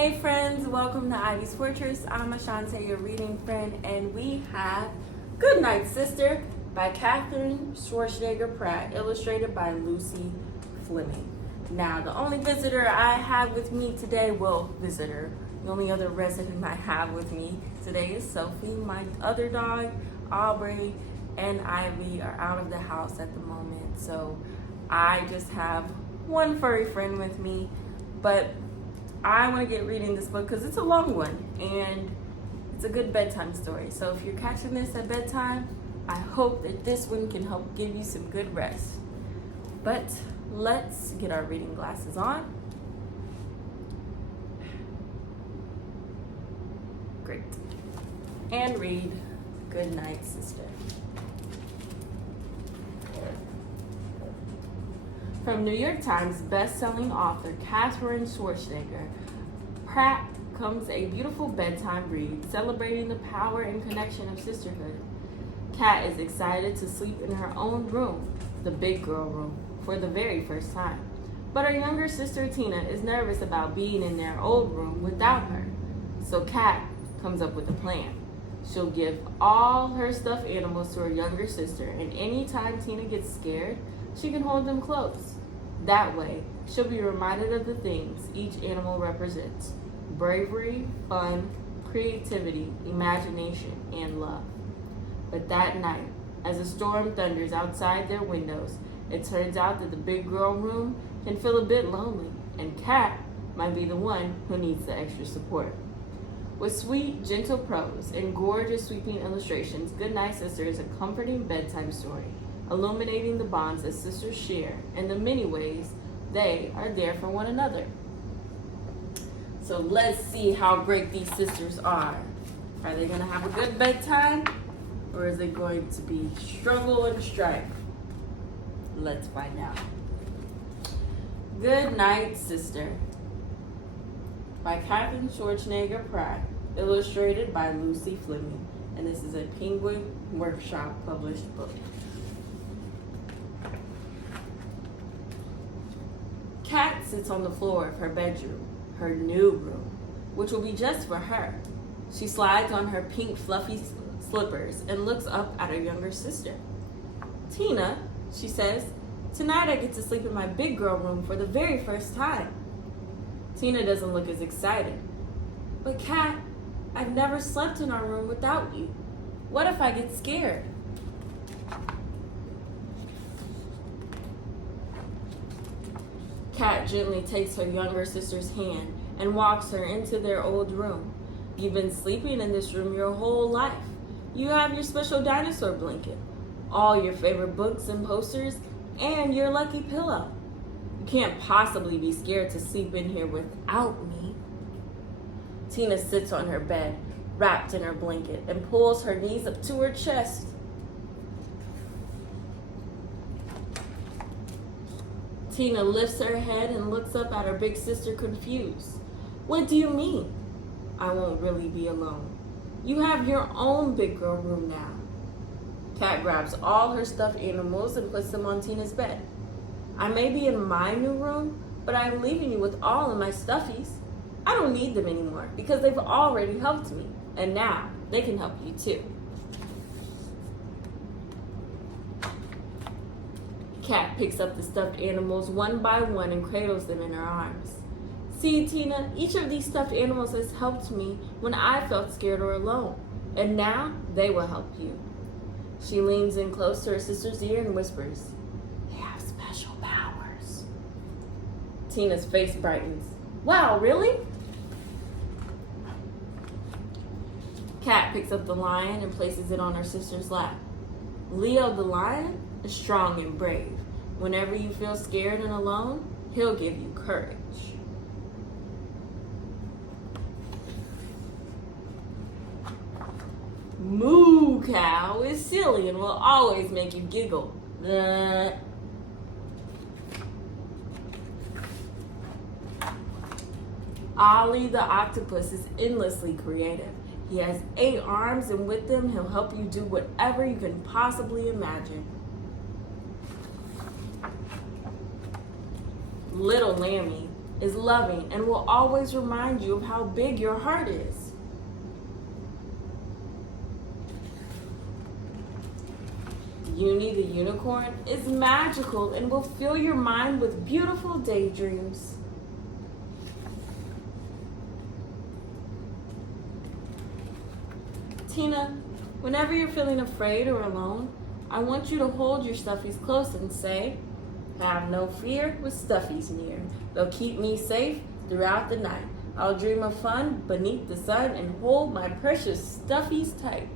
Hey friends, welcome to Ivy's Fortress. I'm Ashante, your reading friend, and we have Good Night Sister by Katherine Schwarzenegger Pratt, illustrated by Lucy Fleming. Now, the only visitor I have with me today, the only other resident I have with me today is Sophie. My other dog, Aubrey, and Ivy are out of the house at the moment, so I just have one furry friend with me, but I want to get reading this book because it's a long one and it's a good bedtime story. So if you're catching this at bedtime, I hope that this one can help give you some good rest. But let's get our reading glasses on. Great. And read Good Night, Sister. From New York Times best-selling author Katherine Schwarzenegger, Pratt comes a beautiful bedtime read celebrating the power and connection of sisterhood. Kat is excited to sleep in her own room, the big girl room, for the very first time. But her younger sister Tina is nervous about being in their old room without her. So Kat comes up with a plan. She'll give all her stuffed animals to her younger sister, and anytime Tina gets scared, she can hold them close. That way, she'll be reminded of the things each animal represents: bravery, fun, creativity, imagination, and love. But that night, as a storm thunders outside their windows, it turns out that the big girl room can feel a bit lonely, and Kat might be the one who needs the extra support. With sweet, gentle prose and gorgeous sweeping illustrations, Good Night Sister is a comforting bedtime story, illuminating the bonds that sisters share and the many ways they are there for one another. So let's see how great these sisters are. Are they going to have a good bedtime, or is it going to be struggle and strife? Let's find out. Good Night, Sister by Katherine Schwarzenegger Pratt, illustrated by Lucy Fleming, and this is a Penguin Workshop published book. Kat sits on the floor of her bedroom, her new room, which will be just for her. She slides on her pink fluffy slippers and looks up at her younger sister. "Tina," she says, "tonight I get to sleep in my big girl room for the very first time." Tina doesn't look as excited. "But Kat, I've never slept in our room without you. What if I get scared?" Kat gently takes her younger sister's hand and walks her into their old room. "You've been sleeping in this room your whole life. You have your special dinosaur blanket, all your favorite books and posters, and your lucky pillow. You can't possibly be scared to sleep in here without me." Tina sits on her bed, wrapped in her blanket, and pulls her knees up to her chest. Tina lifts her head and looks up at her big sister confused. "What do you mean? I won't really be alone. You have your own big girl room now." Kat grabs all her stuffed animals and puts them on Tina's bed. "I may be in my new room, but I'm leaving you with all of my stuffies. I don't need them anymore because they've already helped me, and now they can help you too." Kat picks up the stuffed animals one by one and cradles them in her arms. "See, Tina, each of these stuffed animals has helped me when I felt scared or alone, and now they will help you." She leans in close to her sister's ear and whispers, "They have special powers." Tina's face brightens. "Wow, really?" Kat picks up the lion and places it on her sister's lap. "Leo the lion is strong and brave. Whenever you feel scared and alone, he'll give you courage." "Moo Cow is silly and will always make you giggle." Bleh. "Ollie the octopus is endlessly creative. He has 8 arms, and with them he'll help you do whatever you can possibly imagine." "Little Lammy is loving and will always remind you of how big your heart is. Uni the unicorn is magical and will fill your mind with beautiful daydreams. Tina, whenever you're feeling afraid or alone, I want you to hold your stuffies close and say, "Have no fear with stuffies near. They'll keep me safe throughout the night. I'll dream of fun beneath the sun and hold my precious stuffies tight."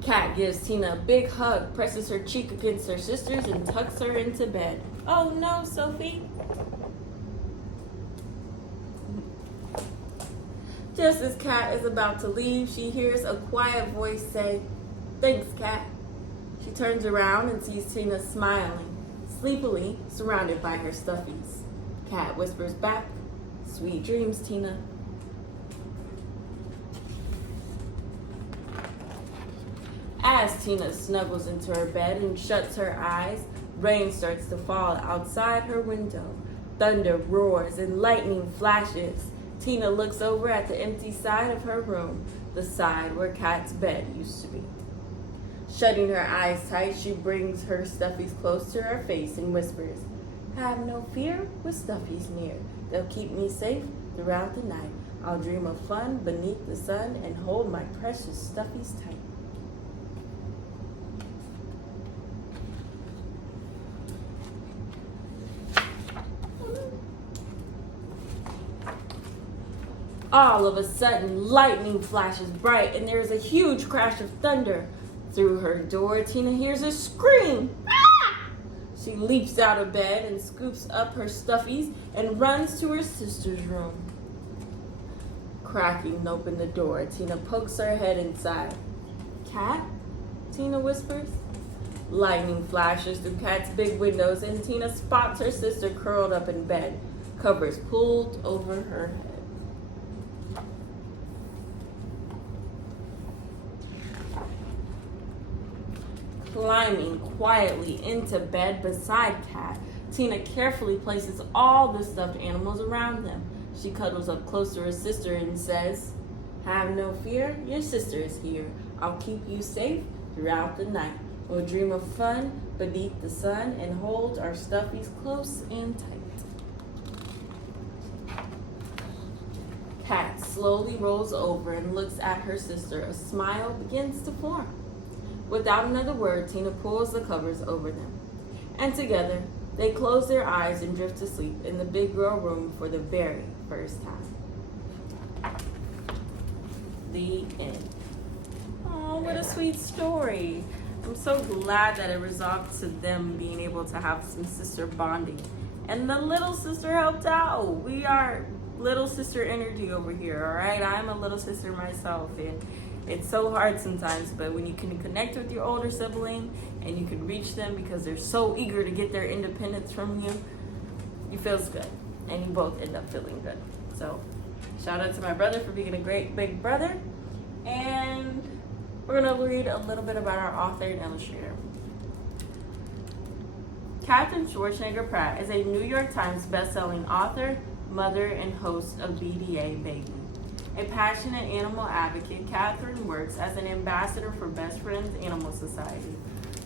Kat gives Tina a big hug, presses her cheek against her sister's, and tucks her into bed. "Oh no, Sophie." Just as Kat is about to leave, she hears a quiet voice say, "Thanks, Kat." She turns around and sees Tina smiling, sleepily surrounded by her stuffies. Kat whispers back, "Sweet dreams, Tina." As Tina snuggles into her bed and shuts her eyes, rain starts to fall outside her window. Thunder roars and lightning flashes. Tina looks over at the empty side of her room, the side where Kat's bed used to be. Shutting her eyes tight, she brings her stuffies close to her face and whispers, "Have no fear with stuffies near. They'll keep me safe throughout the night. I'll dream of fun beneath the sun and hold my precious stuffies tight." All of a sudden, lightning flashes bright and there is a huge crash of thunder. Through her door, Tina hears a scream. "Ah!" She leaps out of bed and scoops up her stuffies and runs to her sister's room. Cracking open the door, Tina pokes her head inside. "Kat?" Tina whispers. Lightning flashes through Kat's big windows and Tina spots her sister curled up in bed, covers pulled over her head. Climbing quietly into bed beside Kat, Tina carefully places all the stuffed animals around them. She cuddles up close to her sister and says, "Have no fear, your sister is here. I'll keep you safe throughout the night. We'll dream of fun beneath the sun and hold our stuffies close and tight." Kat slowly rolls over and looks at her sister. A smile begins to form. Without another word, Tina pulls the covers over them. And together, they close their eyes and drift to sleep in the big girl room for the very first time. The end. Oh, what a sweet story. I'm so glad that it resolved to them being able to have some sister bonding. And the little sister helped out. We are little sister energy over here, all right? I'm a little sister myself, and it's so hard sometimes, but when you can connect with your older sibling and you can reach them because they're so eager to get their independence from you, it feels good. And you both end up feeling good. So shout out to my brother for being a great big brother. And we're going to read a little bit about our author and illustrator. Katherine Schwarzenegger Pratt is a New York Times best-selling author, mother, and host of BDA Baby. A passionate animal advocate, Katherine works as an ambassador for Best Friends Animal Society.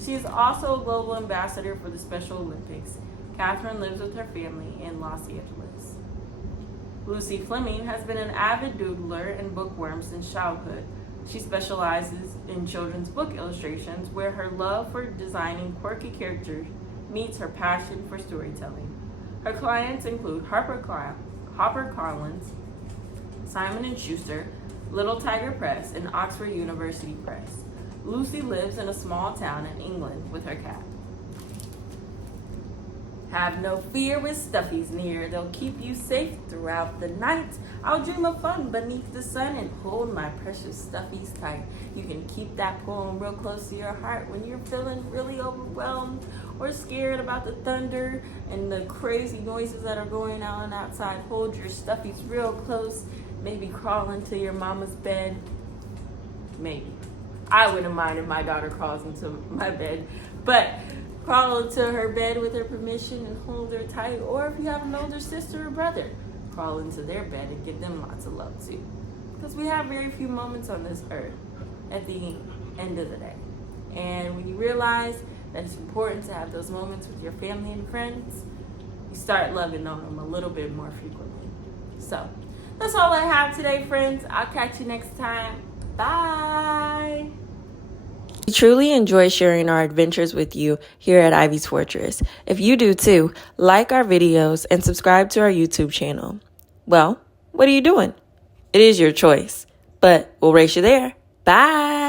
She is also a global ambassador for the Special Olympics. Katherine lives with her family in Los Angeles. Lucy Fleming has been an avid doodler and bookworm since childhood. She specializes in children's book illustrations, where her love for designing quirky characters meets her passion for storytelling. Her clients include HarperCollins, Simon & Schuster, Little Tiger Press, and Oxford University Press. Lucy lives in a small town in England with her cat. Have no fear with stuffies near. They'll keep you safe throughout the night. I'll dream of fun beneath the sun and hold my precious stuffies tight. You can keep that poem real close to your heart when you're feeling really overwhelmed or scared about the thunder and the crazy noises that are going on outside. Hold your stuffies real close. Maybe crawl into your mama's bed. Maybe. I wouldn't mind if my daughter crawls into my bed. But Crawl into her bed with her permission and hold her tight. Or if you have an older sister or brother, crawl into their bed and give them lots of love too. Because we have very few moments on this earth at the end of the day. And when you realize that it's important to have those moments with your family and friends, you start loving on them a little bit more frequently. So that's all I have today, friends. I'll catch you next time. Bye. We truly enjoy sharing our adventures with you here at Ivy's Fortress. If you do too, like our videos and subscribe to our YouTube channel. Well, what are you doing? It is your choice, but we'll race you there. Bye.